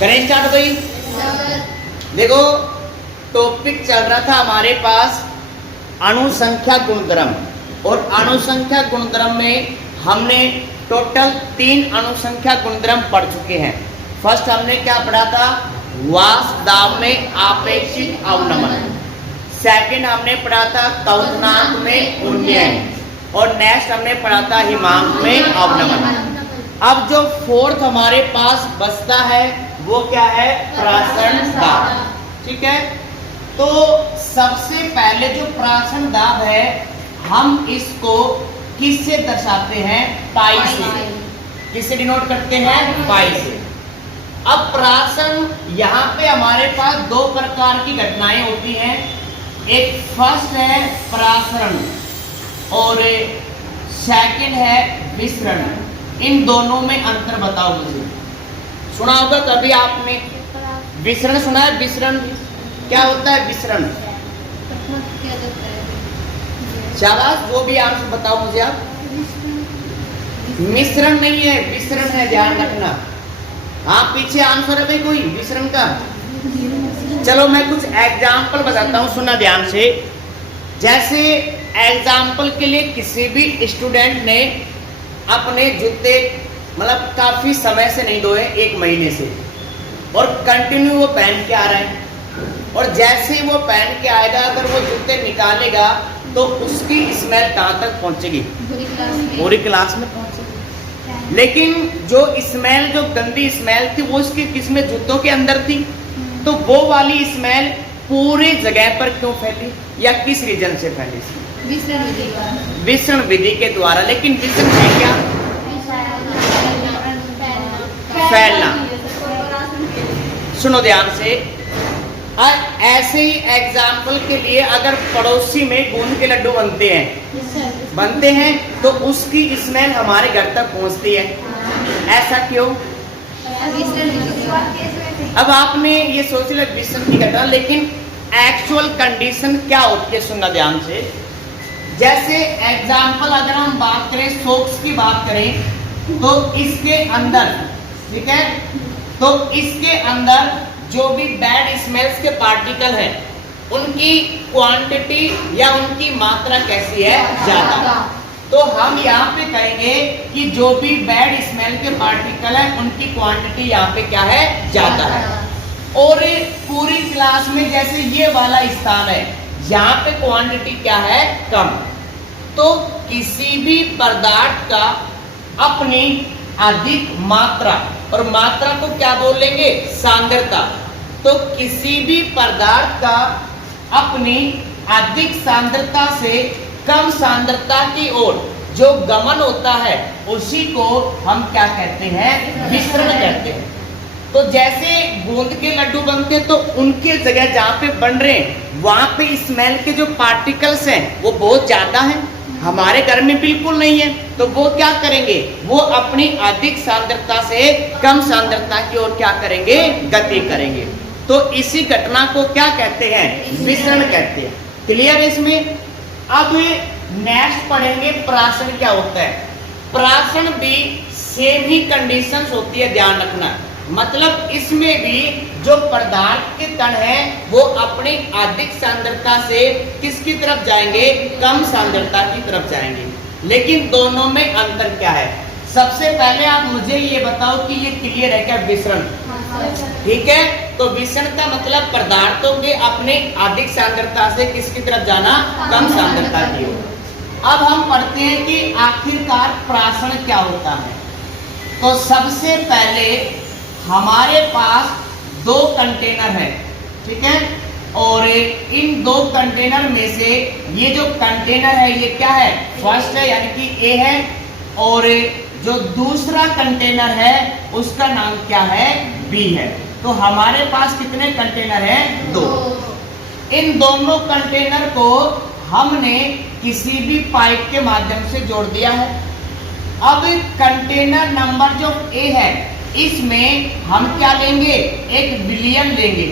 करें स्टार्ट भाई। देखो टॉपिक चल रहा था हमारे पास अणुसंख्या गुणधर्म, और अणुसंख्या गुणधर्म में हमने टोटल 3 अणुसंख्या गुणधर्म पढ़ चुके हैं। फर्स्ट हमने क्या पढ़ा था? वाष्प दाब में आपेक्षिक अवनमन। सेकंड हमने पढ़ा था क्वथनांक में उन्नयन, और नेक्स्ट हमने पढ़ा था हिमांक में अवनमन। अब जो फोर्थ हमारे पास बचता है वो क्या है? प्रासरण दाब। ठीक है, तो सबसे पहले जो प्रासरण दाब है हम इसको किससे दर्शाते हैं? पाई से। किससे डिनोट करते हैं? पाई से। अब प्रासरण यहाँ पे हमारे पास 2 प्रकार की घटनाएं होती हैं। एक फर्स्ट है प्रासरण और सेकंड है विसरण। इन दोनों में अंतर बताओ मुझे। सुना होगा कभी आपने विसरण सुना है? विसरण क्या होता है? विसरण शाबाश, वो भी आंसर बताओ मुझे आप। मिश्रण नहीं है, विसरण है, ध्यान रखना। हाँ पीछे आंसर है भाई कोई विसरण का? चलो मैं कुछ एग्जाम्पल बताता हूँ, सुनना ध्यान से। जैसे एग्जाम्पल के लिए किसी भी स्टूडेंट ने अपने जूते मतलब काफी समय से नहीं धोए, 1 महीने से, और कंटिन्यू वो पहन के आ रहे हैं, और जैसे वो पहन के आएगा अगर वो जूते निकालेगा तो उसकी स्मेल कहाँ तक पहुंचेगी? पूरी क्लास में पहुंचेगी। लेकिन जो स्मेल, जो गंदी स्मेल थी वो उसके किसमें? जूतों के अंदर थी। तो वो वाली स्मेल पूरे जगह पर क्यों फैली, या किस रीजन से फैली? विसरण विधि के द्वारा। लेकिन विसरण है क्या? फैलना। सुनो ध्यान से। ऐसे ही एग्जाम्पल के लिए अगर पड़ोसी में गोंद के लड्डू बनते हैं तो उसकी स्मेल हमारे घर तक पहुंचती है। ऐसा क्यों? अब आपने ये सोच लिया विसरण की घटना, लेकिन एक्चुअल कंडीशन क्या होती है? सुनना ध्यान से। जैसे एग्जाम्पल अगर हम बात करें, सोक्स की बात करें तो इसके अंदर, ठीक है, तो इसके अंदर जो भी बैड स्मेल्स के पार्टिकल हैं उनकी क्वांटिटी या उनकी मात्रा कैसी है? ज्यादा। तो हम यहाँ पे कहेंगे कि जो भी बैड स्मेल के पार्टिकल हैं उनकी क्वांटिटी यहाँ पे क्या है? ज्यादा है। और पूरी क्लास में जैसे ये वाला स्थान है यहाँ पे क्वांटिटी क्या है? कम। तो किसी भी पदार्थ का अपनी अधिक मात्रा, और मात्रा को क्या बोल लेंगे? सांद्रता। तो किसी भी पदार्थ का अपनी अधिक सांद्रता से कम सांद्रता की ओर जो गमन होता है उसी को हम क्या कहते हैं? विसरण कहते हैं। तो जैसे गोंद के लड्डू बनते हैं तो उनके जगह जहाँ पे बन रहे हैं वहां पे स्मेल के जो पार्टिकल्स हैं वो बहुत ज्यादा हैं, हमारे घर में बिल्कुल नहीं है। तो वो क्या करेंगे? वो अपनी अधिक सांद्रता से कम सांद्रता की ओर क्या करेंगे? गति करेंगे। तो इसी घटना को क्या कहते हैं? विसरण कहते हैं। क्लियर है इसमें? अब नेक्स्ट पढ़ेंगे प्रासरण क्या होता है। प्रासरण भी सेम ही कंडीशंस होती है, ध्यान रखना। मतलब इसमें भी जो पदार्थ के कण हैं वो अपनी अधिक सांद्रता से किसकी तरफ जाएंगे? कम सांद्रता की तरफ जाएंगे। लेकिन दोनों में अंतर क्या है? सबसे पहले आप मुझे ये बताओ कि ये क्लियर है क्या? विसरण, ठीक है। तो विसरण का मतलब पदार्थों के अपने अधिक सांद्रता से किसकी तरफ जाना? कम सांद्रता की ओर। अब हम पढ़ते हैं कि आखिरकार प्रासरण क्या होता है। तो सबसे पहले हमारे पास 2 कंटेनर है, ठीक है, और इन 2 कंटेनर में से ये जो कंटेनर है ये क्या है? फर्स्ट है, यानी कि ए है, और जो दूसरा कंटेनर है उसका नाम क्या है? बी है। तो हमारे पास कितने कंटेनर हैं? 2। इन दोनों कंटेनर को हमने किसी भी पाइप के माध्यम से जोड़ दिया है। अब कंटेनर नंबर जो ए है इसमें हम क्या लेंगे? एक विलयन लेंगे,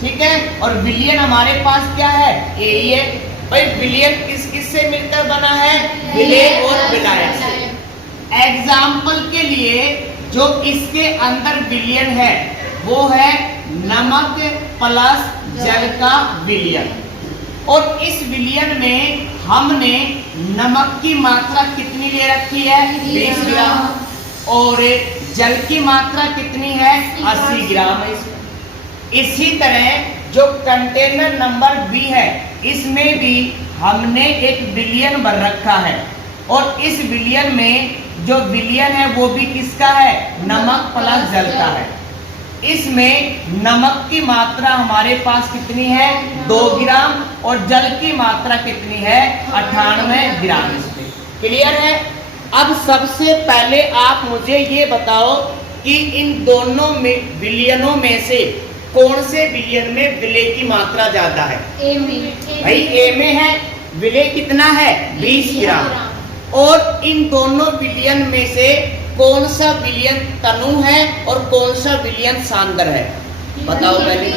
ठीक है, और विलयन हमारे पास क्या है? ए ही है। भाई विलयन किस किस से मिलकर बना है? विलेय और विलायक से। एग्जाम्पल के लिए जो इसके अंदर विलयन है वो है नमक प्लस जल का विलयन। और इस विलयन में हमने नमक की मात्रा कितनी ले रखी है? 20 ग्राम। और जल की मात्रा कितनी है? 80 ग्राम है इसमें। इसी तरह जो कंटेनर नंबर बी है, इसमें भी हमने एक विलयन भर रखा है। और इस विलयन में जो विलयन है वो भी किसका है? नमक प्लस जल का है। इसमें नमक की मात्रा हमारे पास कितनी है? 2 ग्राम। और जल की मात्रा कितनी है? 98 ग्राम। इसमें क्लियर है? अब सबसे पहले आप मुझे ये बताओ कि इन दोनों में विलयनों में से कौन से विलयन में विलय की मात्रा ज्यादा है? ए में। भाई ए में है। विलय कितना है? 20 ग्राम। और इन दोनों विलयन में से कौन सा विलयन तनु है और कौन सा विलयन सांद्र है? बताओ पहले।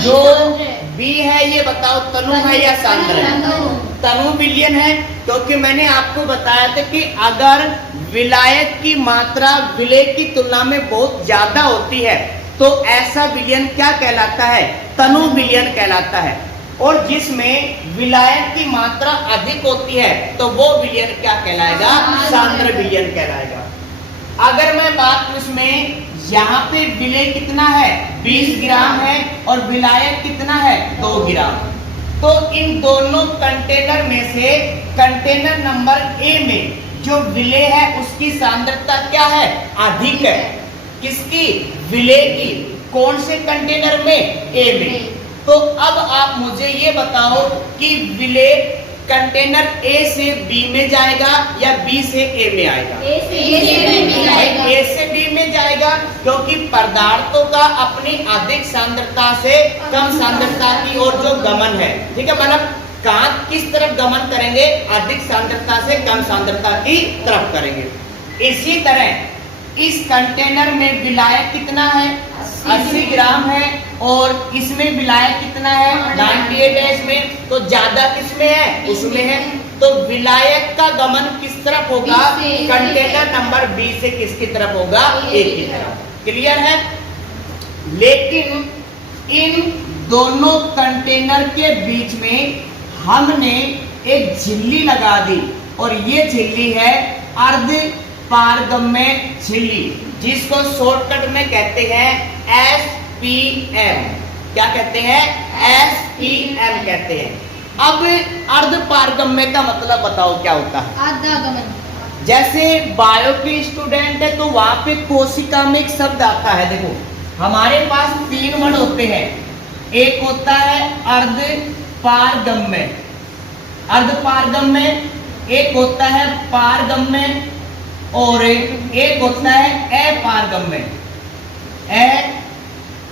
जो बी है ये बताओ तनु है या सांद्र है? तनु विलयन है, क्योंकि मैंने आपको बताया था कि अगर विलायक की मात्रा विलय की तुलना में बहुत ज्यादा होती है तो ऐसा विलयन क्या कहलाता है? तनु विलयन कहलाता है। और जिसमें विलायक की मात्रा अधिक होती है तो वो विलयन क्या कहलाएगा? सांद्र विलयन कहलाएगा। अगर मैं बात करूं इसमें, यहाँ पे विलय कितना है? 20 ग्राम है और विलायक कितना है? 2 ग्राम। तो इन दोनों कंटेनर में से कंटेनर नंबर ए में जो विलय है उसकी सांद्रता क्या है? अधिक है। किसकी? विलय की। कौन से कंटेनर में? ए में। तो अब आप मुझे ये बताओ कि विलय कंटेनर ए से बी में जाएगा या बी से ए में आएगा? ए से बी में जाएगा, क्योंकि पदार्थों का अपनी अधिक सांद्रता से कम सांद्रता की ओर जो गमन है, ठीक है, मतलब कहाँ किस तरफ गमन करेंगे? अधिक सांद्रता से कम सांद्रता की तरफ करेंगे। इसी तरह इस कंटेनर में विलायक कितना है? 80 ग्राम है। और इसमें विलायक कितना है? 98 है इसमें। तो ज्यादा किसमें है? उसमें है। तो विलायक का गमन किस तरफ होगा? कंटेनर नंबर बी से किसकी तरफ होगा? ए की तरफ। क्लियर है? लेकिन इन दोनों कंटेनर के बीच में हमने एक झिल्ली लगा दी और ये झिल्ली है अर्ध पारगम्य झिल्ली, जिसको शॉर्टकट में कहते हैं SPM। क्या कहते हैं? SPM कहते हैं। अब अर्ध पारगम्य का मतलब बताओ क्या होता है? आधा गमन। जैसे बायो के स्टूडेंट है तो वहां पे कोशिका में एक शब्द आता है। देखो हमारे पास 3 वर्ड होते हैं। एक होता है अर्ध पारगम्य, अर्ध पारगम्य, एक होता है पारगम्य और एक होता है अपारगम्य।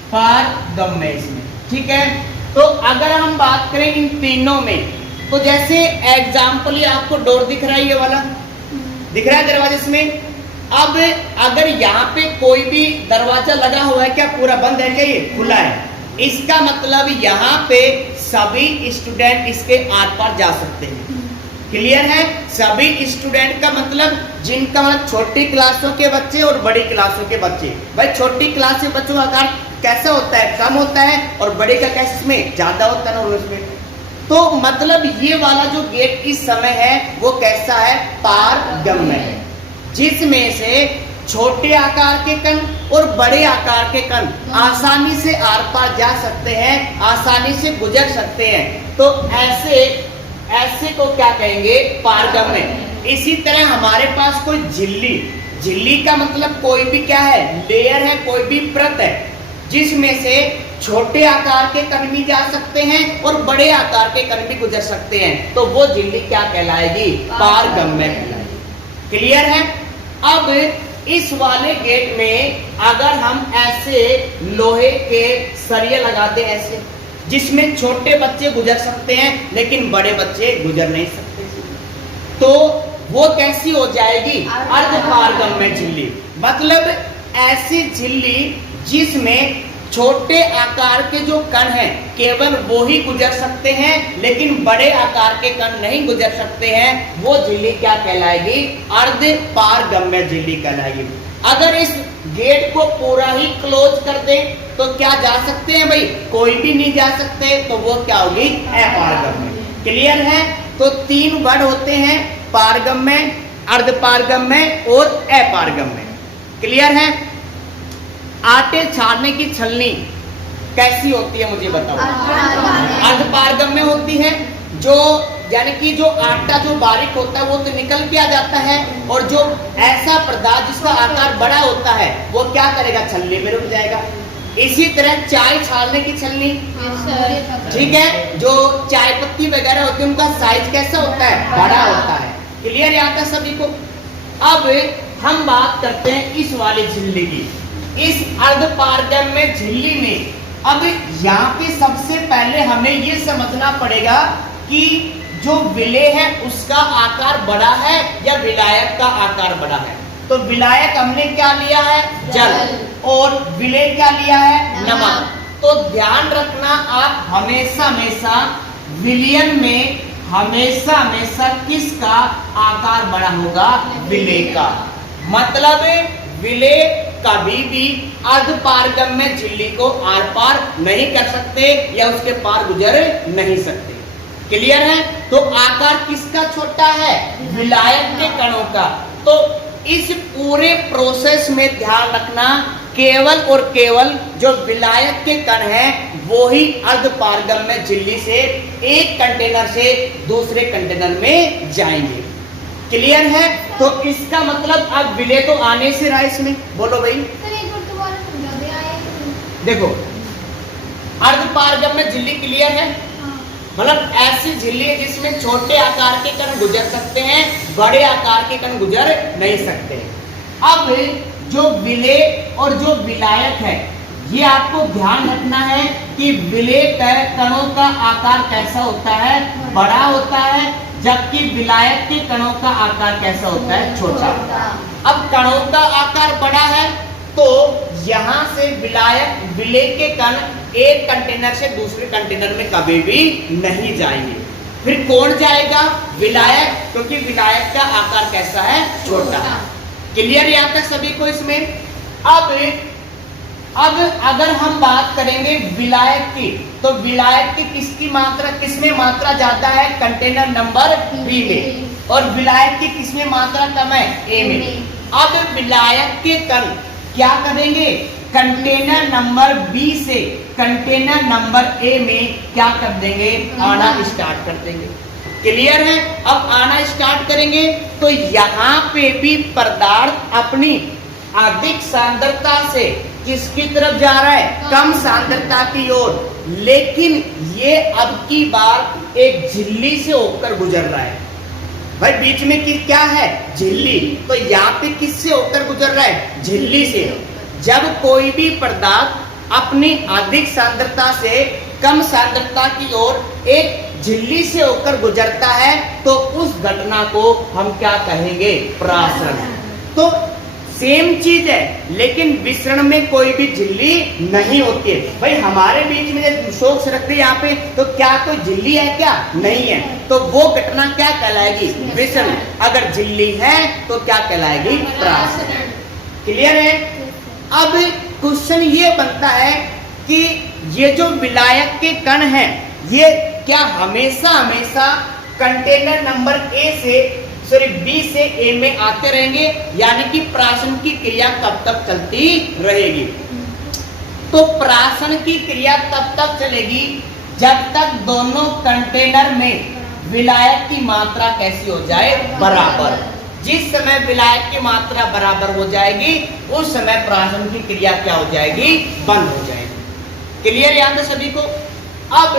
अपारगम्य इसमें, ठीक है। तो अगर हम बात करें इन तीनों में, तो जैसे एग्जाम्पल ये आपको डोर दिख रहा है, ये वाला दिख रहा है दरवाजे इसमें। अब अगर यहाँ पे कोई भी दरवाजा लगा हुआ है, क्या पूरा बंद है? क्या ये खुला है? इसका मतलब यहाँ पे सभी स्टूडेंट इसके आर पार जा सकते हैं। क्लियर है? सभी स्टूडेंट का मतलब जिनका मतलब छोटी क्लासों के बच्चे और बड़ी क्लासों के बच्चे। भाई छोटी क्लास के बच्चों का आकार कैसा होता है? कम होता है। और बड़े का कैसे में ज्यादा होता है ना उसमें। तो मतलब ये वाला जो गेट इस समय है वो कैसा है? पारगम्य है, जिसमें से छोटे आकार के कण और बड़े आकार के कण आसानी से आर पार जा सकते हैं, आसानी से गुजर सकते हैं। तो ऐसे को क्या कहेंगे? पारगम्य। इसी तरह हमारे पास कोई झिल्ली, झिल्ली का मतलब कोई भी क्या है? लेयर है, कोई भी परत है, जिसमें से छोटे आकार के कण भी जा सकते हैं और बड़े आकार के कण भी गुजर सकते हैं। तो वो झिल्ली क्या कहलाएगी? पारगम्य कहलाएगी। क्लियर है? अब इस वाले गेट में अगर हम ऐसे लोहे के सरिये लगा दें ऐसे, जिसमें छोटे बच्चे गुजर सकते हैं लेकिन बड़े बच्चे गुजर नहीं सकते, तो वो कैसी हो जाएगी? अर्ध पारगम्य झिल्ली। मतलब ऐसी झिल्ली जिसमें छोटे आकार के जो कण हैं केवल वो ही गुजर सकते हैं, लेकिन बड़े आकार के कण नहीं गुजर सकते हैं। वो झिल्ली क्या कहलाएगी? अर्ध पारगम्य झिल्ली कहलाएगी। अगर इस गेट को पूरा ही क्लोज कर दे तो क्या जा सकते हैं भाई? कोई भी नहीं जा सकते, तो वो क्या होगी? अपारगम्य। क्लियर है? तो 3 वर्ड होते हैं, पारगम्य, अर्धपारगम्य और अपारगम्य। क्लियर है? आटे छानने की छलनी कैसी होती है मुझे बताओ? अर्धपारगम्य होती है, जो यानी कि जो आटा जो बारीक होता है वो तो निकल के आ जाता है, और जो ऐसा पदार्थ जिसका आकार बड़ा होता है वो क्या करेगा? छलनी में रुक जाएगा। इसी तरह चाय छानने की छलनी, ठीक है, जो चाय पत्ती वगैरह होती है उनका साइज कैसा होता है? बड़ा होता है। क्लियर है आता सभी को? अब हम बात करते हैं इस वाली झिल्ली की, इस अर्धपारगम्य झिल्ली में। अब यहाँ पे सबसे पहले हमें ये समझना पड़ेगा कि जो विलेय है उसका आकार बड़ा है या विलायक का आकार बड़ा है। तो विलायक हमने क्या लिया है? जल, और विलेय क्या लिया है? नमक। तो ध्यान रखना आप हमेशा विलयन में हमेशा किसका आकार बड़ा होगा? विलेय का। मतलब विलेय कभी भी अर्धपारगम्य झिल्ली को आर पार नहीं कर सकते या उसके पार गुजर नहीं सकते। क्लियर है? तो आकार किसका छोटा है? विलायक के कणों का। तो इस पूरे प्रोसेस में ध्यान रखना, केवल और केवल जो विलायक के कण हैं वो ही अर्धपारगम्य झिल्ली से एक कंटेनर से दूसरे कंटेनर में जाएंगे। क्लियर है? तो इसका मतलब अब विलेय तो आने से रहा इसमें, बोलो भाई। देखो, अर्धपारगम्य झिल्ली क्लियर है, मतलब ऐसी झिल्ली है जिसमें छोटे आकार के कण गुजर सकते हैं, बड़े आकार के कण गुजर नहीं सकते। अब जो विलेय और जो विलायक है, ये आपको ध्यान रखना है कि विलेय कणों का आकार कैसा होता है? बड़ा होता है, जबकि विलायक के कणों का आकार कैसा होता है? छोटा। अब कणों का आकार बड़ा है तो यहां से विलेय के कण एक कंटेनर से दूसरे कंटेनर में कभी भी नहीं जाएंगे। फिर कौन जाएगा? विलायक, क्योंकि विलायक का आकार कैसा है? छोटा। क्लियर यहाँ तक सभी को इसमें? अब अगर हम बात करेंगे विलायक की, तो विलायक की किसकी मात्रा, किसमें मात्रा ज्यादा है? कंटेनर नंबर बी में। और विलायक की किसमें मात्रा कम है? ए में। अब विलायक के कण क्या करेंगे? कंटेनर नंबर बी से कंटेनर नंबर ए में क्या कर देंगे? आना स्टार्ट कर देंगे। क्लियर है? अब आना स्टार्ट करेंगे तो यहाँ पे भी पदार्थ अपनी अधिक सांद्रता से किसकी तरफ जा रहा है? कम सांद्रता की ओर। लेकिन ये अब की बार एक झिल्ली से होकर गुजर रहा है। भाई बीच में क्या है? झिल्ली। तो यहाँ पे किससे होकर गुजर रहा है? झिल्ली से। जब कोई भी पदार्थ अपनी अधिक सांद्रता से कम सांद्रता की ओर एक झिल्ली से होकर गुजरता है तो उस घटना को हम क्या कहेंगे? प्राशन। तो सेम चीज है, लेकिन विसरण में कोई भी झिल्ली नहीं होती है। भाई हमारे बीच में जब शोक रख रही यहाँ पे, तो क्या कोई झिल्ली है? क्या नहीं है। तो वो घटना क्या कहलाएगी? विसरण। अगर झिल्ली है तो क्या कहलाएगी? प्राशन। क्लियर है? अब क्वेश्चन ये बनता है कि ये जो विलायक के कण हैं, ये क्या हमेशा कंटेनर नंबर बी से ए में आते रहेंगे, यानी कि प्राशन की क्रिया कब तक चलती रहेगी? तो प्राशन की क्रिया तब तक चलेगी जब तक दोनों कंटेनर में विलायक की मात्रा कैसी हो जाए? बराबर। जिस समय विलायक की मात्रा बराबर हो जाएगी उस समय प्राशन की क्रिया क्या हो जाएगी? बंद हो जाएगी। क्लियर याद है सभी को? अब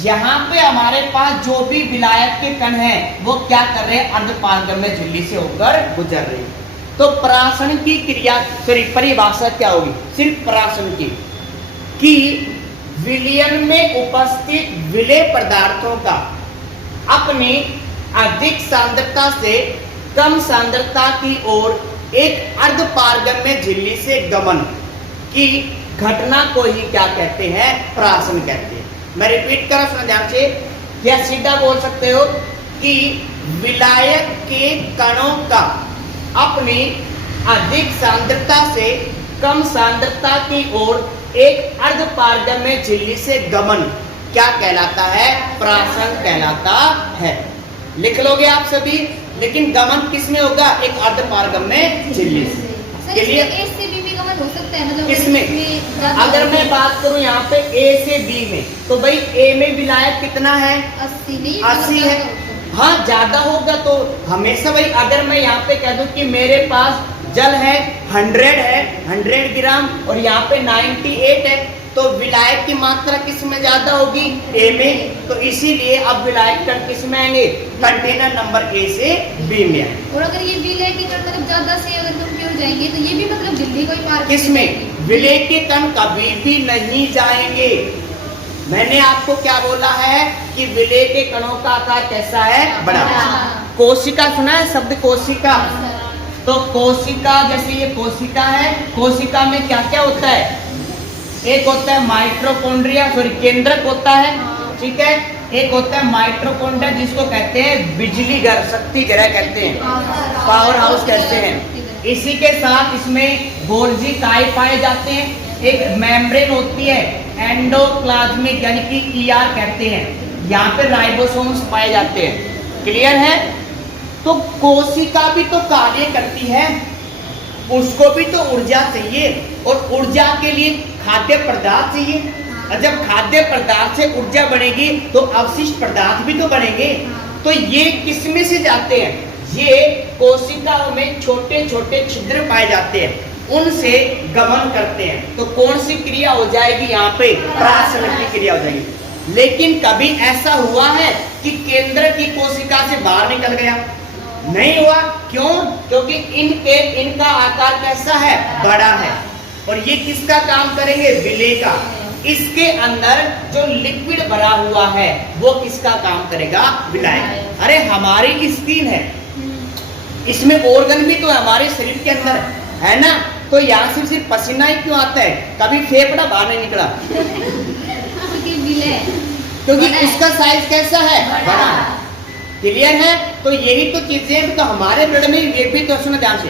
यहाँ पे हमारे पास जो भी विलायक के कण हैं वो क्या कर रहे हैं? अर्धपारगम्य झिल्ली से होकर गुजर रहे हैं। तो प्राशन की क्रिया परिभाषा क्या होगी? सिर्फ प्राशन की कि विलयन में उपस्थित विलेय पदार्थों का अपनी अधिक सांद्रता से कम सांद्रता की ओर एक अर्धपारगम्य झिल्ली से गमन की घटना को ही क्या कहते हैं? प्राशन कहते हैं। मैं रिपीट कर सुना ध्यान से, क्या सीधा बोल सकते हो कि विलायक के कणों का अपनी अधिक सांद्रता से कम सांद्रता की ओर एक अर्ध पारगम्य झिल्ली से गमन क्या कहलाता है? प्राशन कहलाता है। लिख लोगे आप सभी। लेकिन गमन किस में होगा? एक अर्ध पारगम्य झिल्ली से। सर, इसमें A से B में गमन हो सकता है, मतलब किसमें? अगर मैं बात करूं यहाँ पे A से B में, तो भाई A में विलायक कितना है? 80 नहीं, 80 है। हाँ, ज्यादा होगा तो हमेशा भाई, अगर मैं यहाँ पे कह दूं कि मेरे पास जल है 100 ग्राम और यहाँ पे 98 है, तो विलायक की मात्रा किस में ज्यादा होगी? A में। तो इसीलिए अब विलायक कण किस में आएंगे? कंटेनर नंबर A से B में आएंगे। और अगर ये विलय के कण मतलब ज्यादा से अगर कंप्यूटर जाएंगे तो ये भी मतलब झिल्ली को ही पार किस में? विलय के कण कभी भी नहीं जाएंगे। मैंने आपको क्या बोला है कि विलय के कणों का आकार कैसा है? बड़ा। कोशिका सुना है शब्द कोशिका? तो कोशिका, जैसे ये कोशिका है, कोशिका में क्या क्या होता है? एक होता है माइटोकॉन्ड्रिया, सॉरी केंद्रक होता है, ठीक है। एक होता है माइटोकॉन्ड्रिया जिसको कहते हैं बिजली घर, शक्ति ग्रह कहते हैं, पावर हाउस कहते हैं। इसी के साथ इसमें गोल्जी काय पाए जाते हैं। एक मेम्ब्रेन होती है एंडोप्लाज्मिक, यानी कि ER कहते हैं। यहाँ पे राइबोसोम्स पाए जाते हैं। क्लियर है? तो कोशिका भी तो कार्य करती है, उसको भी तो ऊर्जा चाहिए, और ऊर्जा के लिए खाद्य पदार्थ चाहिए। और जब खाद्य पदार्थ से ऊर्जा बनेगी तो अवशिष्ट पदार्थ भी तो बनेंगे। तो ये किसमें से जाते हैं? ये कोशिकाओं में छोटे छोटे छिद्र पाए जाते हैं, उनसे गमन करते हैं। तो कौन सी क्रिया हो जाएगी यहाँ पे? प्राशन की क्रिया हो जाएगी। लेकिन कभी ऐसा हुआ है कि केंद्र की कोशिका से बाहर निकल गया? नहीं हुआ। क्यों? क्योंकि इनका आकार कैसा है? बड़ा है। और ये किसका काम करेंगे? विलय का। इसके अंदर जो लिक्विड भरा हुआ है वो किसका काम करेगा? विलायक। अरे हमारी स्किन है, इसमें ऑर्गन भी तो हमारे शरीर के अंदर है ना, तो यहाँ से सिर्फ पसीना ही क्यों आता है? कभी फेफड़ा बाहर नहीं निकला क्योंकि उसका साइज कैसा है? बड़ा। क्लियर है? तो यही तो चीजें तो हमारे ब्लड में ये भी तो सुना ध्यान से।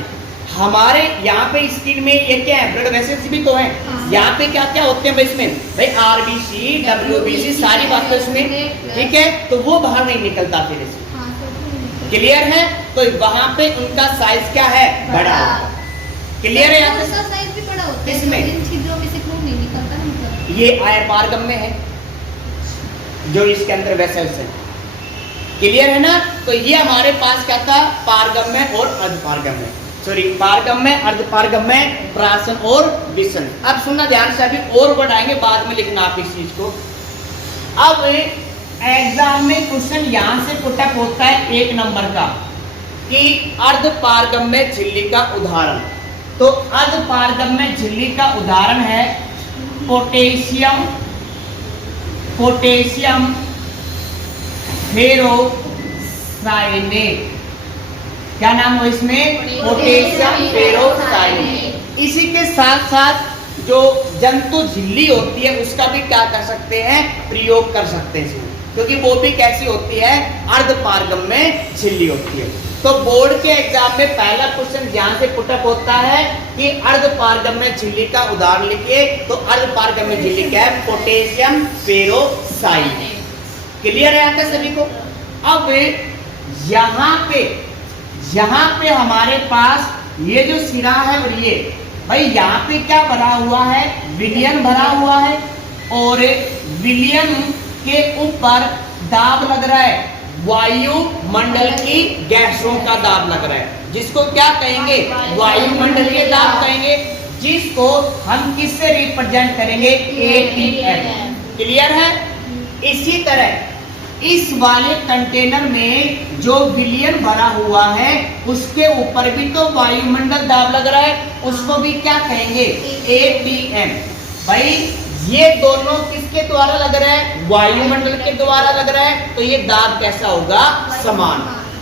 हमारे यहाँ पे स्किन में ये क्या है? ब्लड वेसल्स भी तो है। यहाँ पे क्या क्या होते हैं इसमें? भाई RBC, WBC सारी बातें इसमें, ठीक है। तो वो बाहर नहीं निकलता फिर इसमें। क्लियर है? तो वहां पे उनका साइज क्या है? बड़ा। क्लियर है? यहाँ पे साइज भी बड़ा होता है। किसमें? इन छिद्रों में से खून नहीं निकलता ना, मतलब ये पारगम्य है जो इसके अंदर वेसल्स है। क्लियर है ना? तो ये हमारे पास क्या था? पारगम्य और अर्धपारगम्य, सॉरी पारगम्य, अर्धपारगम्य, प्राशन और विषम। अब सुनना ध्यान से, अभी और बढ़ाएंगे, बाद में लिखना आप इस चीज को। अब एग्जाम में क्वेश्चन यहां से पुटअप होता है 1 नंबर का कि अर्धपारगम्य झिल्ली का उदाहरण। तो अर्धपारगम्य झिल्ली का उदाहरण है पोटेशियम फेरोसाइनेट। क्या नाम हो इसमें? पोटेशियम फेरोसाइनेट। इसी के साथ साथ जो जंतु झिल्ली होती है उसका भी क्या कर सकते हैं? प्रयोग कर सकते हैं, क्योंकि वो भी कैसी होती है? अर्धपारगम्य झिल्ली होती है। तो बोर्ड के एग्जाम में पहला क्वेश्चन ध्यान से पुटअप होता है कि अर्धपारगम्य झिल्ली का उदाहरण लिखिए। तो अर्धपारगम्य झिल्ली क्या है? पोटेशियम फेरोसाइनेट। क्लियर है यहाँ तक सभी को? अब यहाँ पे हमारे पास ये जो सिरा है, और ये भाई यहाँ पे क्या भरा हुआ है? विलयन भरा हुआ है, और विलयन के ऊपर दाब लग रहा है, वायुमंडल की गैसों का दाब लग रहा है, जिसको क्या कहेंगे? वायुमंडलीय दाब कहेंगे, जिसको हम किससे रिप्रेजेंट करेंगे? ATM। क्लियर है? इसी तरह इस वाले कंटेनर में जो विलयन भरा हुआ है उसके ऊपर भी तो वायुमंडल दाब लग रहा है, उसको भी क्या कहेंगे? ATM। भाई ये दोनों किसके द्वारा लग रहा है? वायुमंडल के द्वारा लग रहा है। तो ये दाब कैसा होगा? समान।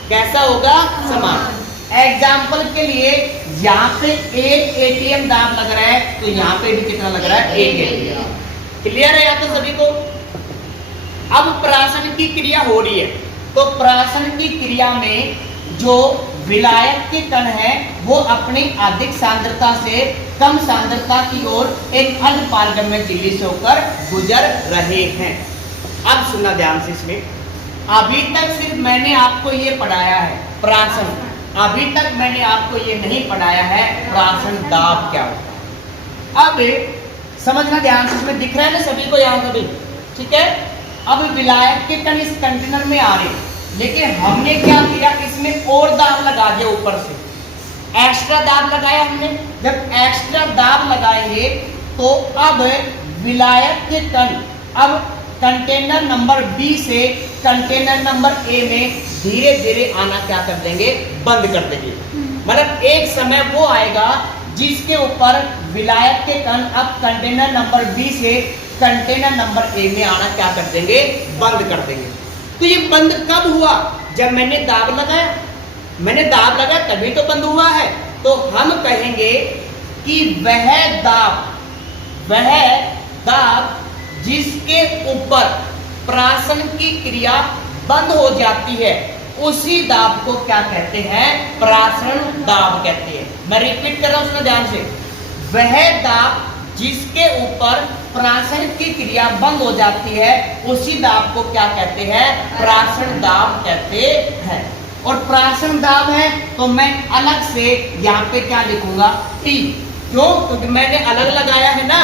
कैसा होगा? समान। एग्जाम्पल के लिए यहाँ पे 1 ATM दाब लग रहा है, तो यहाँ पे भी कितना लग रहा है? 1 ATM। क्लियर है यहाँ तो सभी को? अब प्राशन की क्रिया हो रही है, तो प्राशन की क्रिया में जो विलायक के कण है वो अपनी अधिक सांद्रता से कम सांद्रता की ओर एक अर्ध पारगम्य झिल्ली से होकर गुजर रहे हैं। अब सुनना ध्यान से, इसमें अभी तक सिर्फ मैंने आपको ये पढ़ाया है प्राशन, अभी तक मैंने आपको ये नहीं पढ़ाया है प्राशन दाब क्या होता है। अब समझना ध्यान से, इसमें दिख रहा है ना सभी को यहाँ कभी, ठीक है। अब विलायक के कण इस कंटेनर में आ रहे, लेकिन हमने क्या किया, इसमें और दाब लगा दिया, ऊपर से एक्स्ट्रा दाब लगाया हमने। जब एक्स्ट्रा दाब लगाएंगे तो अब विलायक के कण अब कंटेनर नंबर बी से कंटेनर नंबर ए में धीरे धीरे आना क्या कर देंगे, बंद कर देंगे। मतलब एक समय वो आएगा जिसके ऊपर विलायक के कण अब कंटेनर नंबर बी से कंटेनर नंबर ए में आना क्या कर देंगे, बंद कर देंगे। तो ये बंद कब हुआ, जब मैंने दाब लगाया, मैंने दाब लगाया तभी तो बंद हुआ है। तो हम कहेंगे कि वह दाब जिसके ऊपर प्राशन की क्रिया बंद हो जाती है उसी दाब को क्या कहते हैं, प्राशन दाब कहते हैं। मैं रिपीट कर रहा हूं, सुनो ध्यान से, वह दाब जिसके ऊपर प्राशन की क्रिया बंद हो जाती है उसी दाब को क्या कहते हैं, प्राशन दाब कहते हैं। और प्राशन दाब है तो मैं अलग से यहाँ पे क्या लिखूंगा, टी। क्यों, क्योंकि मैंने अलग लगाया है ना,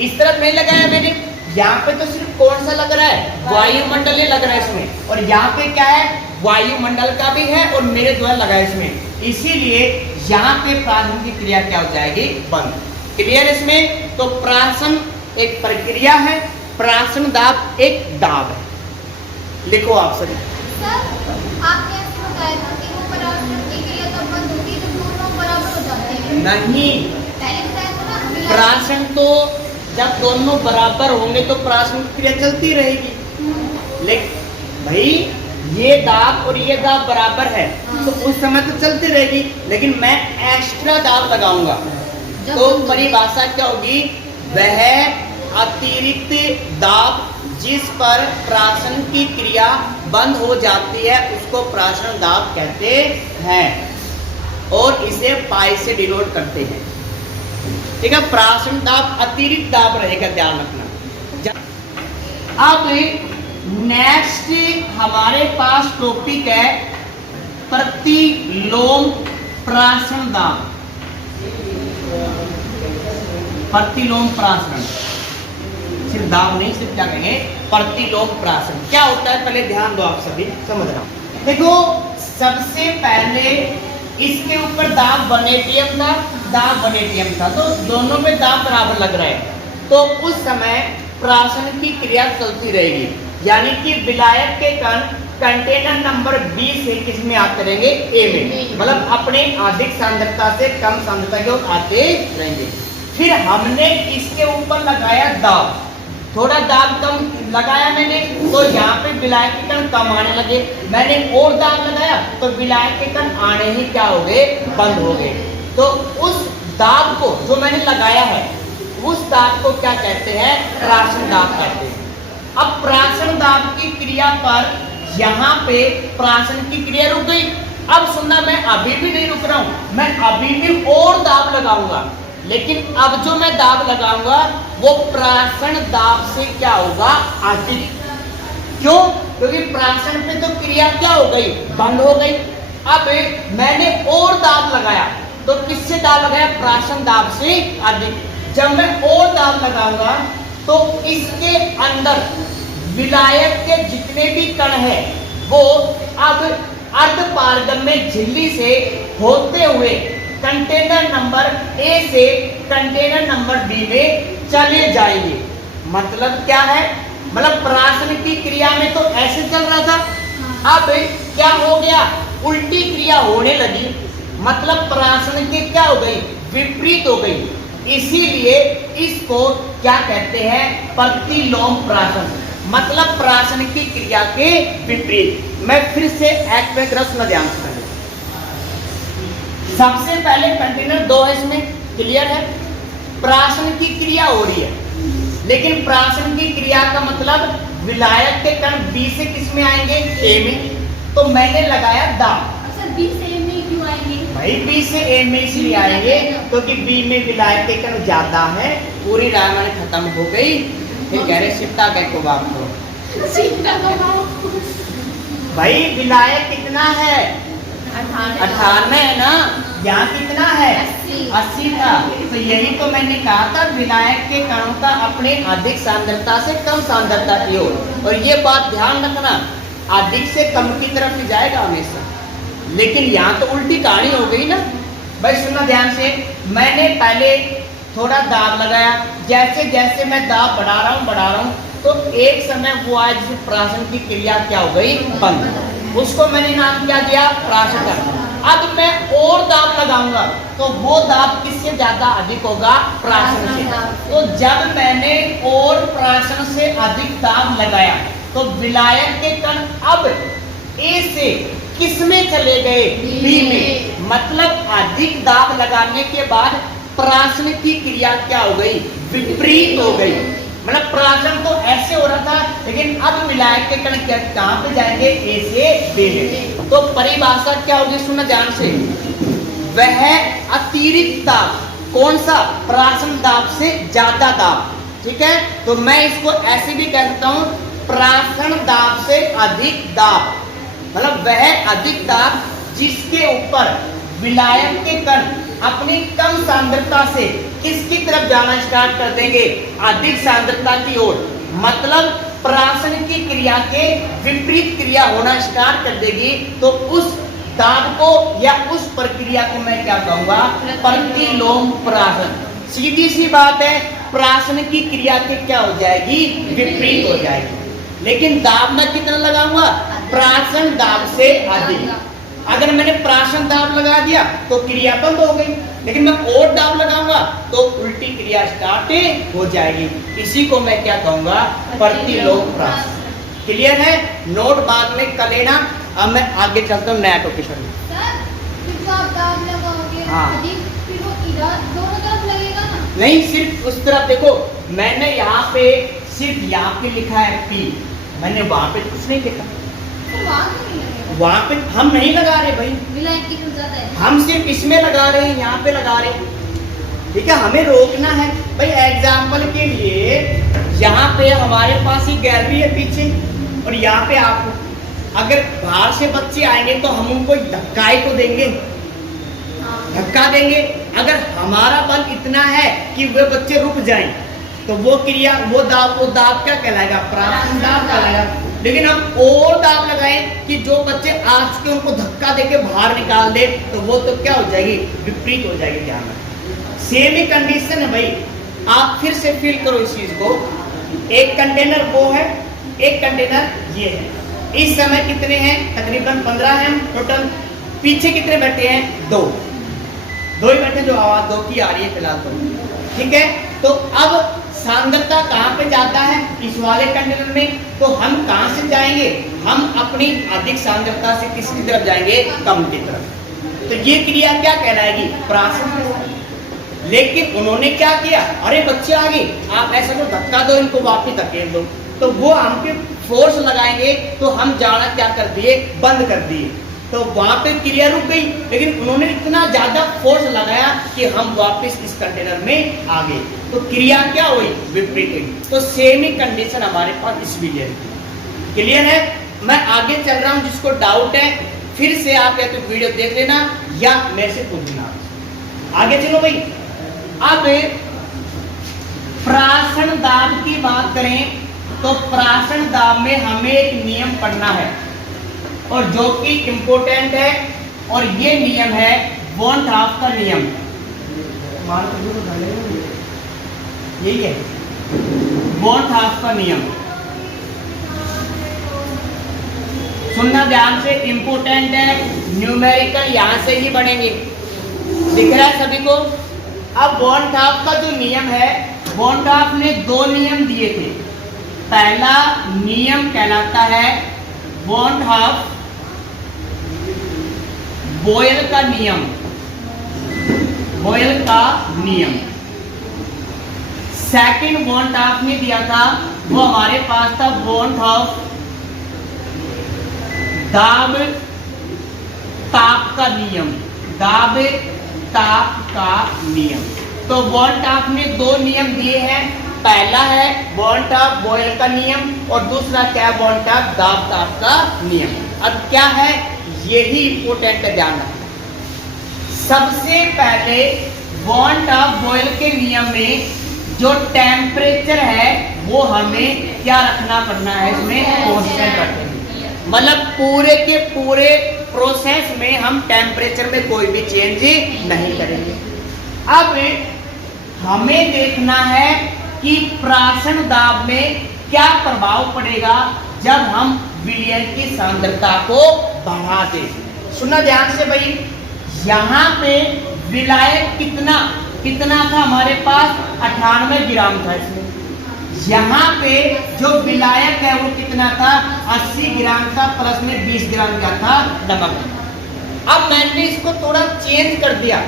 इस तरफ नहीं लगाया मैंने, यहाँ पे तो सिर्फ कौन सा लग रहा है, वायुमंडल लग रहा है इसमें, और यहाँ पे क्या है, वायुमंडल का भी है और मेरे द्वारा लगा है इसमें, इसीलिए यहाँ पे प्राशन की क्रिया क्या हो जाएगी, बंद। क्लियर इसमें? तो प्राशन एक प्रक्रिया है, प्राशन दाब एक दाब है। लिखो आप सभी। सर आपने ऐसे बताया था कि वो प्राशन की क्रिया तब बंद होती है जब दोनों बराबर हो जाते हैं। नहीं, पहले बताया था ना, प्राशन तो जब दोनों बराबर होंगे तो प्राशन की क्रिया चलती रहेगी। लेकिन भाई ये दाब और ये दाब बराबर है तो उस समय तो चलती रहेगी, लेकिन मैं एक्स्ट्रा दाब लगाऊंगा तो परिभाषा क्या होगी, वह अतिरिक्त दाब जिस पर प्राशन की क्रिया बंद हो जाती है उसको प्राशन दाब कहते हैं और इसे पाई से डिनोट करते हैं। ठीक है, प्राशन दाब अतिरिक्त दाब रहेगा, ध्यान रखना। अब नेक्स्ट हमारे पास टॉपिक है प्रतिलोम प्राशन दाब। प्रतिलोम प्राशन, सिर्फ दाब नहीं, सिर्फ क्या कहेंगे, प्रतिलोम प्राशन क्या होता है, पहले ध्यान दो आप सभी, समझना। देखो सबसे पहले इसके ऊपर दाब 1 atm था, दाब 1 atm था, तो दोनों में दाब बराबर लग रहा है, तो उस समय प्राशन की क्रिया चलती रहेगी, यानी कि विलायक के कण कंटेनर नंबर बी से किस में आते रहेंगे, ए में, मतलब अपने अधिक सांद्रता से कम सांद्रता की ओर आते रहेंगे। फिर हमने इसके ऊपर लगाया दाब, थोड़ा दाब कम लगाया मैंने तो यहाँ पे विलायक के कण कम आने लगे, मैंने और दाब लगाया तो विलायक के कण आने ही क्या हो गए, बंद हो गए। तो उस दाब को जो मैंने लगाया है उस दाब को क्या कहते हैं, प्राशन दाब कहते हैं। अब प्राशन दाब की क्रिया पर यहाँ पे प्राशन की क्रिया रुक गई। अब सुनना, मैं अभी भी नहीं रुक रहा हूं, मैं अभी भी और दाब लगाऊंगा, लेकिन अब जो मैं दाब लगाऊंगा वो प्राशन दाब से क्या होगा, अधिक। क्यों, क्योंकि प्राशन पे तो क्रिया क्या हो गई, बंद हो गई। अब मैंने और दाब लगाया तो किससे दाब लगाया, प्राशन दाब से अधिक। जब मैं और दाब लगाऊंगा तो इसके अंदर विलायक के जितने भी कण हैं वो अब अर्ध पारगम्य झिल्ली से होते हुए कंटेनर नंबर ए से कंटेनर नंबर बी में चले जाएंगे। मतलब क्या है, मतलब प्राशन की क्रिया में तो ऐसे चल रहा था, अब क्या हो गया, उल्टी क्रिया होने लगी, मतलब प्राशन की क्या हो गई, विपरीत हो गई। इसीलिए इसको क्या कहते हैं, प्रतिलोम प्राशन, मतलब प्राशन की क्रिया के विपरीत। मैं फिर से एक पे रस्म ध्यान से, सबसे पहले कंटेनर 2 है, इसमें क्लियर है, प्राशन की क्रिया हो रही है, लेकिन प्राशन की क्रिया का मतलब विलायक के कण बी से किस में आएंगे, ए में, तो मैंने लगाया दाब। सर बी से ए में क्यों आएंगे? भाई बी से ए में इसलिए आएंगे क्योंकि बी में विलायक के कण ज्यादा है। पूरी रामायण खत्म हो गई। फिर कह रहे सीता के को बाप को सीता को भाई विलायक कितना है 98 है ना, यहाँ कितना है 80 था। तो यही तो मैंने कहा था विलायक के कणों का अपने अधिक सांद्रता से कम सांद्रता की ओर। और ये बात ध्यान रखना, अधिक से कम की तरफ ही जाएगा हमेशा। लेकिन यहाँ तो उल्टी कहानी हो गई ना। भाई सुनना ध्यान से, मैंने पहले थोड़ा दाब लगाया, जैसे जैसे मैं दाब बढ़ा रहा हूँ तो एक समय वो आया जिसे प्राशन की क्रिया क्या हो गई बंद। उसको मैंने नाम क्या दिया प्राशन। अब मैं और दाब लगाऊंगा तो वो दाब किससे ज्यादा अधिक होगा प्राशन से। तो जब मैंने और प्राशन से अधिक दाब लगाया तो विलायक के कण अब ए से किस में चले गए बी में। मतलब अधिक दाब लगाने के बाद प्राशन की क्रिया क्या हो गई विपरीत हो गई। मतलब प्राशन तो ऐसे हो रहा था लेकिन अब विलायक के कण कहां पे जाएंगे ए से बी में। तो परिभाषा क्या होगी सुनना ध्यान से, वह अतिरिक्त दाब कौन सा प्राशन दाब से ज्यादा दाब। ठीक है, तो मैं इसको ऐसे भी कह सकता हूं प्राशन दाब से अधिक दाब। मतलब वह अधिक दाब जिसके ऊपर विलायक के कण अपनी कम सांद्रता से किसकी तरफ जाना स्टार्ट कर देंगे अधिक सांद्रता की ओर। मतलब प्राशन की क्रिया के विपरीत क्रिया होना स्टार्ट कर देगी। तो उस दाब को या उस प्रक्रिया को मैं क्या कहूंगा प्रतिलोम प्राशन। सीधी सी बात है, प्राशन की क्रिया के क्या हो जाएगी विपरीत हो जाएगी। लेकिन दाब मैं कितना लगाऊंगा प्राशन दाब से अधिक। अगर मैंने प्राशन दाब लगा दिया तो क्रिया बंद हो गई, लेकिन मैं और दाब लगाऊंगा तो उल्टी क्रिया स्टार्ट हो जाएगी। इसी को मैं क्या कहूंगा प्रतिलोम प्राशन। क्लियर है, नोट बाद में कर लेना। अब मैं आगे चलता हूँ नया टॉपिक में। सर फिर तो आप दाब लगाओगे हाँ। फिर वो इधर दोनों तरफ लगेगा ना? नहीं, सिर्फ उस तरफ देखो, मैंने यहाँ पे सिर्फ यहाँ पे लिखा है पी, मैंने वहां पे कुछ नहीं लिखा। फिर वहाँ क्यों नहीं लगेगा? वहां पे हम नहीं लगा रहे भाई, विलायक की कुछ ज्यादा है। हम सिर्फ इसमें लगा रहे हैं, यहाँ पे लगा रहे हैं। ठीक है, हमें रोकना है भाई। एग्जाम्पल के लिए यहाँ पे हमारे पास ही गैलरी है पीछे, और यहाँ पे आपको अगर बाहर से बच्चे आएंगे तो हम उनको धक्काए को देंगे, धक्का देंगे। अगर हमारा बल इतना है कि वे बच्चे रुक जाएं तो वो क्रिया वो दाब क्या कहलाएगा प्राशन दाब कहलाएगा। लेकिन हम और दाब लगाएं कि जो बच्चे आ चुके उनको धक्का देके बाहर निकाल दे तो वो तो क्या हो जाएगी विपरीत हो जाएगी। ध्यान रखें, सेम ही कंडीशन है भाई। आप फिर से फील करो इस चीज को। एक कंटेनर वो है, एक कंटेनर ये है। इस समय कितने हैं तकरीबन 15 हैं टोटल। पीछे कितने बैठे हैं दो ही बैठे, जो आवाज दो की आ रही है फिलहाल तो। ठीक है, तो अब सांद्रता कहाँ पे जाता है इस वाले कंटेनर में, तो हम कहाँ से जाएंगे, हम अपनी अधिक सांद्रता से किसकी तरफ जाएंगे कम की तरफ। तो ये क्रिया क्या कहलाएगी प्राशन। लेकिन उन्होंने क्या किया, अरे बच्चे आ गए आप ऐसा तो धक्का दो इनको वापस धकेल दो, तो वो हम पे फोर्स लगाएंगे तो हम जाना क्या कर दिए बंद कर दिए। तो वहां पे क्रिया रुक गई, लेकिन उन्होंने इतना ज्यादा फोर्स लगाया कि हम वापस इस कंटेनर में आ गए, तो क्रिया क्या हुई विपरीत हुई। तो सेम ही कंडीशन हमारे पास इस वीडियो में। क्लियर है, मैं आगे चल रहा हूं, जिसको डाउट है फिर से आप या तो वीडियो देख लेना या मेरे से पूछना। आगे चलो भाई। अब प्राशन दाब की बात करें तो प्राशन दाब में हमें एक नियम पढ़ना है और जो कि इंपॉर्टेंट है, और ये नियम है वॉन हाफ का नियम। यही है वॉन हाफ का नियम। सुनना ध्यान से, इंपॉर्टेंट है। न्यूमेरिकल यहां से ही बनेंगे, दिख रहा है सभी को। अब वॉन हाफ का जो नियम है, वॉन हाफ ने दो नियम दिए थे। पहला नियम कहलाता है वॉन हाफ बोयल का नियम, बोयल का नियम। सेकंड वॉन हाफ ने दिया था, वो हमारे पास था वॉन हाफ दाब ताप का नियम। दाब ताप का नियम। तो वोल्टाप में दो नियम दिए हैं, पहला है वोल्टाप बॉयल का नियम और दूसरा क्या है वोल्टाप दाब ताप का नियम। अब क्या है यही इंपोर्टेंट है, ध्यान रखना। सबसे पहले वोल्टाप बॉयल के नियम में जो टेम्परेचर है वो हमें क्या रखना पड़ना है, इसमें कांस्टेंट रखना। मतलब पूरे के पूरे प्रोसेस में हम टेम्परेचर में कोई भी चेंज नहीं करेंगे। अब हमें देखना है कि प्राशन दाब में क्या प्रभाव पड़ेगा जब हम विलयन की सांद्रता को बढ़ा दें। सुना ध्यान से भाई, यहाँ पे विलायक कितना था हमारे पास 98 ग्राम था इसमें। यहाँ पे जो विलायक है वो कितना था 80 ग्राम था, प्लस में 20 ग्राम का था नमक। अब मैंने इसको थोड़ा चेंज कर दिया,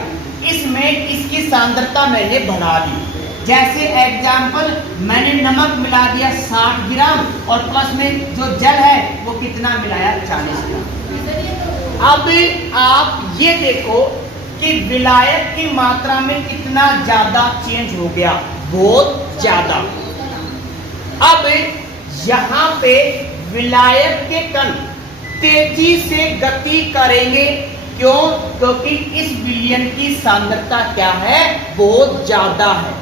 इसमें इसकी सांद्रता मैंने बढ़ा दी। जैसे एग्जाम्पल मैंने नमक मिला दिया 60 ग्राम और प्लस में जो जल है वो कितना मिलाया 40 ग्राम। अब आप ये देखो कि विलायक की मात्रा में कितना ज्यादा चेंज हो गया, बहुत ज्यादा। अब यहाँ पे विलायक के कण तेजी से गति करेंगे, क्यों? क्योंकि इस विलयन की सांद्रता क्या है, बहुत ज्यादा है।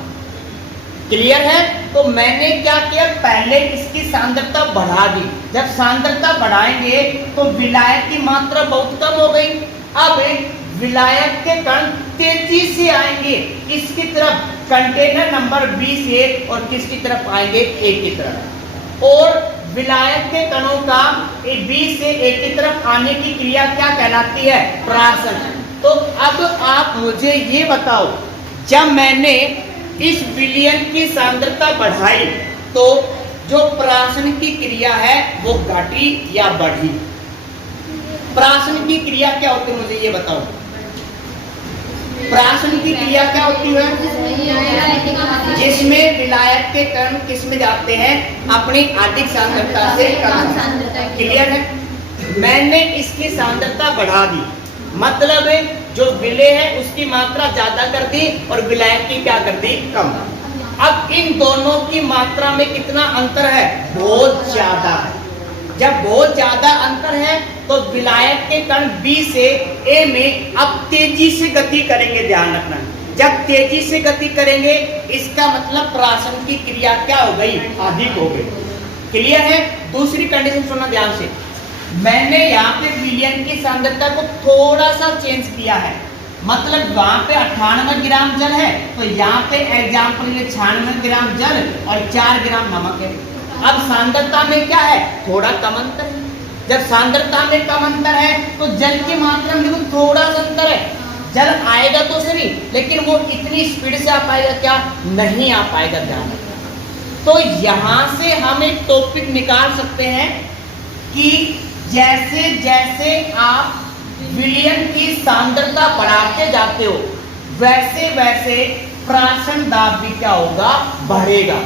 क्लियर है? तो मैंने क्या किया, पहले इसकी सांद्रता बढ़ा दी। जब सांद्रता बढ़ाएंगे तो विलायक की मात्रा बहुत कम हो गई। अब विलायक के कण तेजी से आएंगे इसकी तरफ, कंटेनर नंबर 20 से, और किसकी तरफ आएंगे, A की तरफ। और विलायक के कणों का 20 से A की तरफ आने की क्रिया क्या कहलाती है, प्राशन। तो अब आप मुझे ये बताओ, जब मैंने इस विलयन की सांद्रता बढ़ाई तो जो प्राशन की क्रिया है वो घटी या बढ़ी? प्राशन की क्रिया क्या होती है, मुझे ये बताओ। प्राशन की क्रिया क्या होती है, जिसमें विलायक के कण किस में जाते हैं, अपनी अधिक सांद्रता से कम। क्लियर है? मैंने इसकी सांद्रता बढ़ा दी, मतलब जो विलय है उसकी मात्रा ज्यादा कर दी और विलायक की क्या कर दी, कम। अब इन दोनों की मात्रा में कितना अंतर है, बहुत ज्यादा है। जब बहुत ज्यादा अंतर है तो विलायक के कण B से A में अब तेजी से गति करेंगे, ध्यान रखना। जब तेजी से गति करेंगे इसका मतलब प्राशन की क्रिया क्या हो गई, अधिक हो गई। क्लियर है? दूसरी कंडीशन सुनना ध्यान से, मैंने यहाँ पे विलयन की सांद्रता को थोड़ा सा चेंज किया है, मतलब वहां पे 98 ग्राम जल है तो यहाँ पे एग्जाम्पल 96 ग्राम जल और 4 ग्राम नमक है। अब सांद्रता में क्या है, थोड़ा कम अंतर है। जब सांद्रता में कम अंतर है तो जल की मात्रा में थोड़ा सा अंतर है। जल आएगा तो सही, लेकिन वो इतनी स्पीड से आ पाएगा क्या, नहीं आ पाएगा, ध्यान। तो यहाँ से हम एक टॉपिक निकाल सकते हैं कि जैसे जैसे आप विलयन की सांद्रता बढ़ाते जाते हो वैसे वैसे प्राशन दाब भी क्या होगा, बढ़ेगा।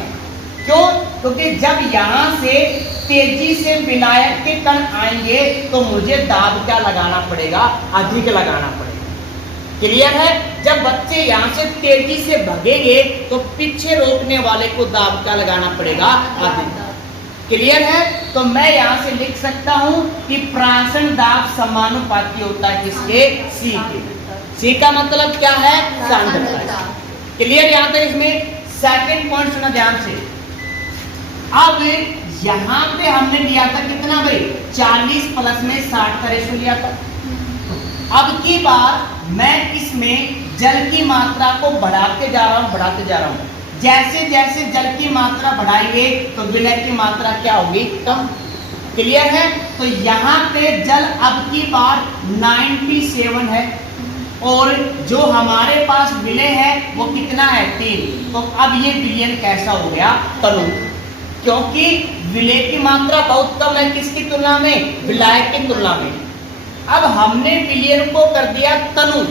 क्यों? क्योंकि जब यहाँ से तेजी से विलायक के कण आएंगे तो मुझे दाब क्या लगाना पड़ेगा, अधिक लगाना पड़ेगा। क्लियर है? जब बच्चे यहाँ से तेजी से भागेंगे तो पीछे रोकने वाले को दाब क्या लगाना पड़ेगा, अधिक। क्लियर है? तो मैं यहाँ से लिख सकता हूँ कि प्राशन दाब समानुपाती होता है किसके, C के। C का मतलब क्या है, सांद्रता। क्लियर? यहाँ तक इसमें सेकंड पॉइंट सुना ध्यान से। अब यहाँ पे हमने लिया था कितना भाई, 40 प्लस में 60 का रेशो लिया था। अब की बार मैं इसमें जल की मात्रा को बढ़ाते जा रहा हूँ। जैसे जैसे जल की मात्रा बढ़ाएंगे तो विलय की मात्रा क्या होगी, कम। क्लियर है? तो यहाँ पे जल अब की बार 97 है और जो हमारे पास विलय है वो कितना है, 3। तो अब ये विलयन कैसा हो गया, तनु। क्योंकि विलय की मात्रा बहुत कम है किसकी तुलना में, विलायक की तुलना में। अब हमने विलयन को कर दिया तनु।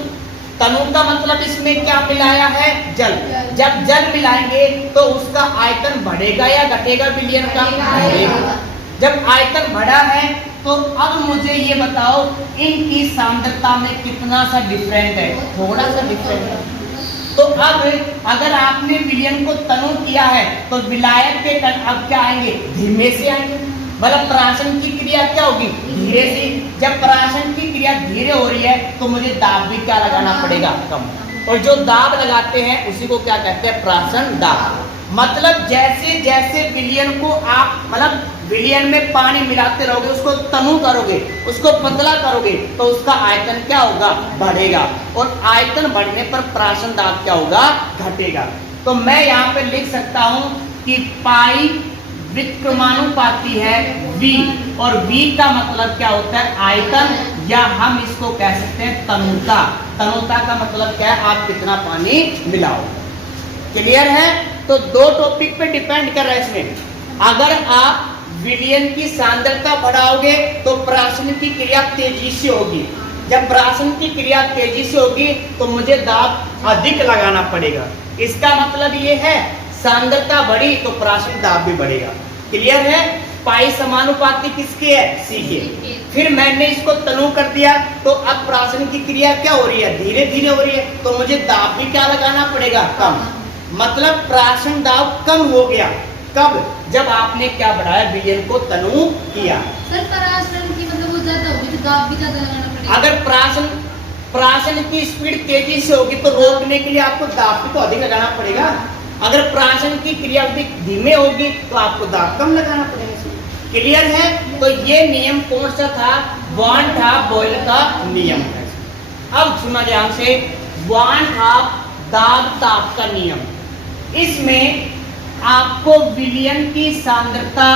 तनु का मतलब इसमें क्या मिलाया है, जल। जब जल मिलाएंगे तो उसका आयतन बढ़ेगा या घटेगा, विलयन का बढ़ेगा। जब आयतन बढ़ा है तो अब मुझे ये बताओ इनकी सांद्रता में कितना सा डिफरेंट है, थोड़ा सा डिफरेंट है। तो अब अगर आपने विलयन को तनु किया है तो विलायक के कण अब क्या आएंगे, धीमे से आएंगे। मतलब प्राशन की क्रिया क्या होगी, धीरे से। जब प्राशन की क्रिया धीरे हो रही है तो मुझे दाब भी क्या लगाना पड़ेगा, कम। और जो दाब लगाते हैं उसी को क्या कहते हैं, प्राशन दाब। मतलब जैसे जैसे विलयन को आप मतलब विलयन में पानी मिलाते रहोगे, उसको तनु करोगे, उसको पतला करोगे, तो उसका आयतन क्या होगा, बढ़ेगा। और आयतन बढ़ने पर प्राशन दाब क्या होगा, घटेगा। तो मैं यहाँ पे लिख सकता हूँ कि पाई व्युत्क्रमानुपाती है V, और V का मतलब क्या होता है, आयतन, या हम इसको कह सकते हैं तनुता। तनुता का मतलब क्या है, आप कितना पानी मिलाओ। क्लियर है। तो दो टॉपिक पे डिपेंड कर रहा है इसमें। अगर आप विलयन की सांद्रता बढ़ाओगे तो प्राशन की क्रिया तेजी से होगी। जब प्राशन की क्रिया तेजी से होगी तो मुझे दाब अधिक लगाना पड़ेगा। इसका मतलब ये है सांद्रता बढ़ी तो प्राशन दाब भी बढ़ेगा। क्लियर है। पाई समानुपाती किसके है, C के। फिर मैंने इसको तनु कर दिया तो अब प्राशन की क्रिया क्या हो रही है, धीरे धीरे हो रही है, तो मुझे दाब भी क्या लगाना पड़ेगा, कम। मतलब प्राशन दाब कम हो गया। कब, जब आपने क्या बढ़ाया, विलयन को तनु किया। सर पराशरण की मतलब वो ज्यादा होगी तो दाब भी ज्यादा लगाना पड़ेगा। अगर प्राशन की स्पीड तेजी से होगी तो रोकने के लिए आपको दाब भी तो अधिक लगाना पड़ेगा। अगर प्राशन की क्रिया धीमे होगी तो आपको दाब कम लगाना पड़ेगा। क्लियर है। तो ये नियम कौन सा था, वान था बॉयल का नियम है। अब सुना ध्यान से, वान था दाब ताप का नियम। इसमें आपको विलयन की सांद्रता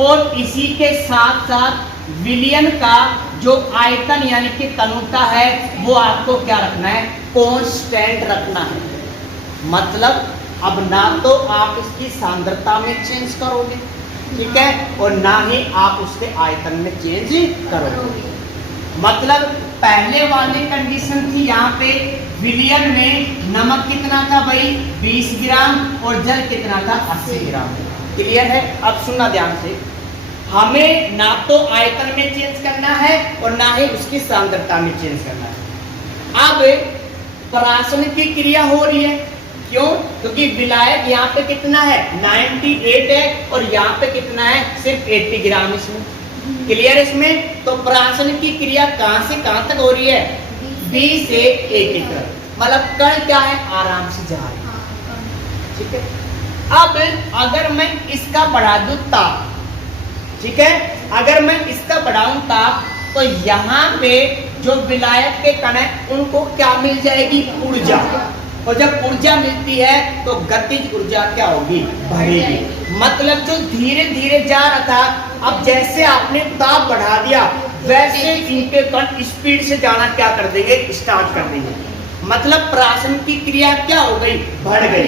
और इसी के साथ साथ विलयन का जो आयतन यानी कि तनुता है वो आपको क्या रखना है, कांस्टेंट रखना है। मतलब अब ना तो आप इसकी सांद्रता में चेंज करोगे, ठीक है, और ना ही आप उसके आयतन में चेंज करोगे। मतलब पहले वाली कंडीशन थी, यहाँ पे विलयन में नमक कितना था भाई, 20 ग्राम, और जल कितना था, 80 ग्राम। क्लियर है। अब सुनना ध्यान से, हमें ना तो आयतन में चेंज करना है और ना ही उसकी सांद्रता में चेंज करना है। अब प्राशन की क्रिया हो रही है, क्यों, क्योंकि विलायक यहाँ पे कितना है, 98 है, और यहाँ पे कितना है, सिर्फ 80 ग्राम इसमें। क्लियर इसमें। तो प्राशन की क्रिया कहां से कहां तक हो रही है, B से A की तरफ। मतलब कण क्या है, आराम से जा रहे हैं, ठीक है। अब अगर मैं इसका बढ़ा दूं ताप, ठीक है, अगर मैं इसका बढ़ाऊं ताप, तो यहाँ पे जो विलायक के कण है उनको क्या मिल जाएगी, ऊर्जा। और जब ऊर्जा मिलती है तो गतिज ऊर्जा क्या होगी, बढ़ेगी। मतलब जो धीरे धीरे जा रहा था, अब जैसे आपने ताप बढ़ा दिया वैसे इनके कण स्पीड से जाना क्या कर देंगे, स्टार्ट कर देंगे। मतलब प्राशन की क्रिया क्या हो गई, बढ़ गई।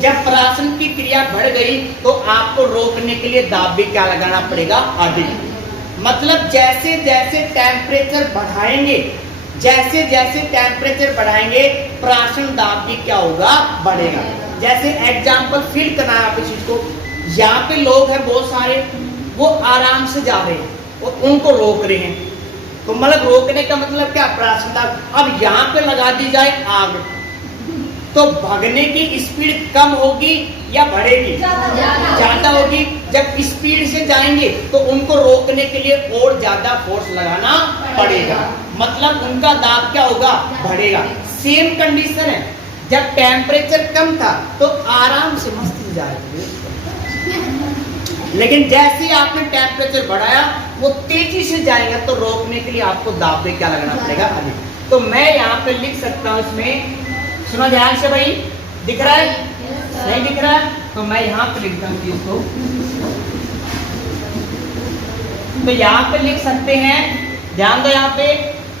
जब प्राशन की क्रिया बढ़ गई तो आपको रोकने के लिए दाब भी क्या लगाना पड़ेगा, अधिक। मतलब जैसे जैसे टेम्परेचर बढ़ाएंगे, जैसे जैसे टेम्परेचर बढ़ाएंगे प्राशन दाब भी क्या होगा, बढ़ेगा। जैसे एग्जांपल फील करना है आप इस चीज को, यहाँ पे लोग हैं बहुत सारे, वो आराम से जा रहे हैं और उनको रोक रहे हैं। तो मतलब रोकने का मतलब क्या, प्राशन दाब। अब यहाँ पे लगा दी जाए आग, तो भागने की स्पीड कम होगी या बढ़ेगी, ज्यादा होगी। जब स्पीड से जाएंगे तो उनको रोकने के लिए और ज्यादा फोर्स लगाना पड़ेगा। मतलब उनका दाब क्या होगा, बढ़ेगा। सेम कंडीशन है, जब टेम्परेचर कम था तो आराम से मस्ती जा रही थी, लेकिन जैसे ही आपने टेम्परेचर बढ़ाया वो तेजी से जाएगा, तो रोकने के लिए आपको दाब पे क्या लगाना पड़ेगा, अधिक। तो मैं यहाँ पे लिख सकता हूँ, इसमें सुनो ध्यान से भाई, दिख रहा है, नहीं दिख रहा है, तो मैं यहाँ पे लिखता हूँ इसको। तो यहाँ पे लिख सकते हैं, ध्यान दो यहाँ पे,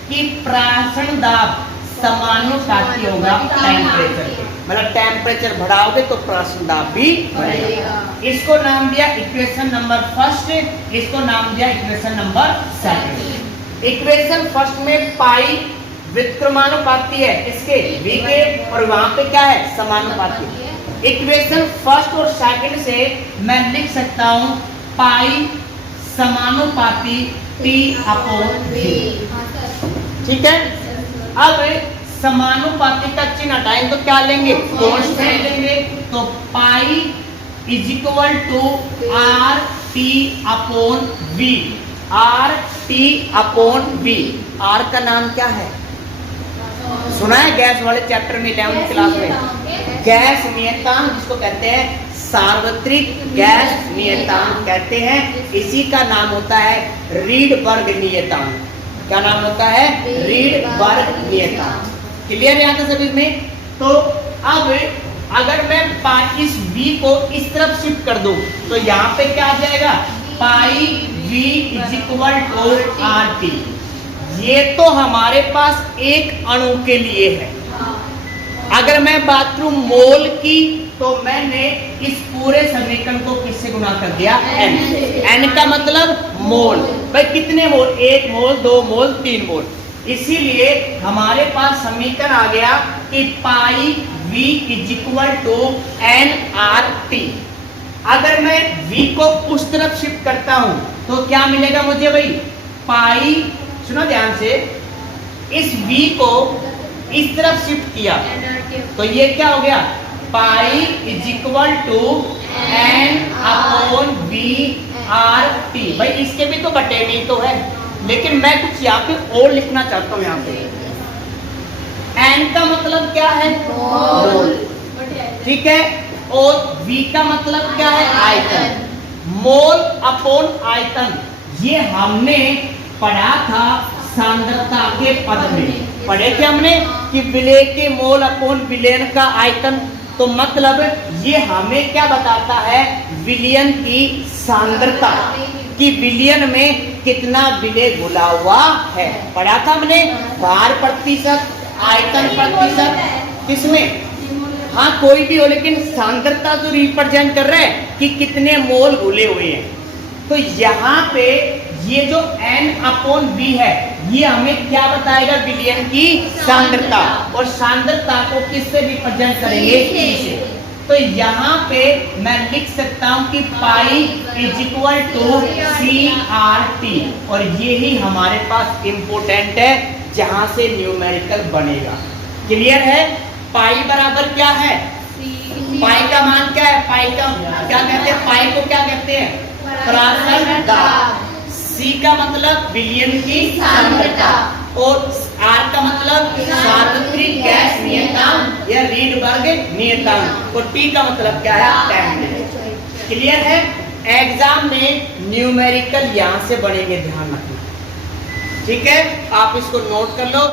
कि प्राशन दाब समानुपाती होगा टेम्परेचर के। मतलब टेम्परेचर बढ़ाओगे तो प्राशन दाब भी बढ़ेगा। इसको नाम दिया इक्वेशन नंबर फर्स्ट, इसको नाम दिया equation number second. Equation first में पाई व्युत्क्रमानुपाती है इसके, V के, और वहां पे क्या है, समानुपाती। इक्वेशन फर्स्ट और सेकंड से मैं लिख सकता हूं पाई समानुपाती T अपॉन V। हाँ सर। ठीक है, अब समानुपाती का चिन्ह हटाएं तो क्या लेंगे, कांस्टेंट लेंगे। तो pi is equal to R T upon V, R T upon V. R का नाम क्या है, सुना है गैस वाले चैप्टर में 11वीं क्लास में, गैस नियतांक जिसको कहते हैं सार्वत्रिक गैस नियतांक कहते हैं। इसी का नाम होता है रीडबर्ग नियतांक। क्या नाम होता है, रीडबर्ग नियतांक। क्लियर है यहाँ तक सभी में। तो अब अगर मैं इस v को इस तरफ शिफ्ट कर दूं तो यहाँ पे क्या आ जाएगा, pi v is equal to R T. ये तो हमारे पास एक अणु के लिए है। अगर मैं बात करूं मोल की तो मैंने इस पूरे समीकरण को किससे गुना कर दिया, n। n का मतलब मोल। भाई कितने मोल, 1 मोल, 2 मोल, 3 मोल। इसीलिए हमारे पास समीकरण आ गया कि pi v is equal to N R T. अगर मैं v को उस तरफ शिफ्ट करता हूं तो क्या मिलेगा मुझे भाई, पाई, सुनो ध्यान से, इस v को इस तरफ शिफ्ट किया तो ये क्या हो गया, pi is equal to N upon V R T. भाई इसके भी तो बटे में तो है, लेकिन मैं कुछ यहाँ पे और लिखना चाहता हूँ। यहाँ पे एन का मतलब क्या है, मोल, ठीक है, और v का मतलब क्या है, आयतन। मोल अपॉन आयतन ये हमने पढ़ा था सांद्रता के पद में। पढ़े थे हमने कि विलय के मोल अपॉन विलयन का आयतन। तो मतलब ये हमें क्या बताता है, विलयन की सांद्रता, कि विलयन में कितना विलय घुला हुआ है। पढ़ा था हमने, भार प्रतिशत, आयतन प्रतिशत, किसमें, हाँ कोई भी हो, लेकिन सांद्रता तो रिप्रेजेंट कर रहा है कि कितने मोल घुले हुए हैं। तो यहाँ पे ये जो n अपॉन v है ये हमें क्या बताएगा, विलयन की सांद्रता। और सांद्रता को किससे रिप्रेजेंट करेंगे, c से। तो यहाँ पे मैं लिख सकता हूँ कि pi is equal to C R T. और ये ही हमारे पास इम्पोर्टेंट है जहां से न्यूमेरिकल बनेगा। क्लियर है, पाई बराबर क्या है, पाई का मान क्या है, पाई का क्या कहते हैं, पाई को क्या कहते हैं, प्राचल दाब। सी का मतलब विलयन की सांद्रता, और आर का मतलब सार्वत्रिक गैस नियतांक या रीडबर्ग नियतांक, और टी का मतलब क्या है, टेम्परेचर। क्लियर है, एग्जाम में न्यूमेरिकल यहां से बनेंगे, ध्यान रखना। ठीक है, आप इसको नोट कर लो।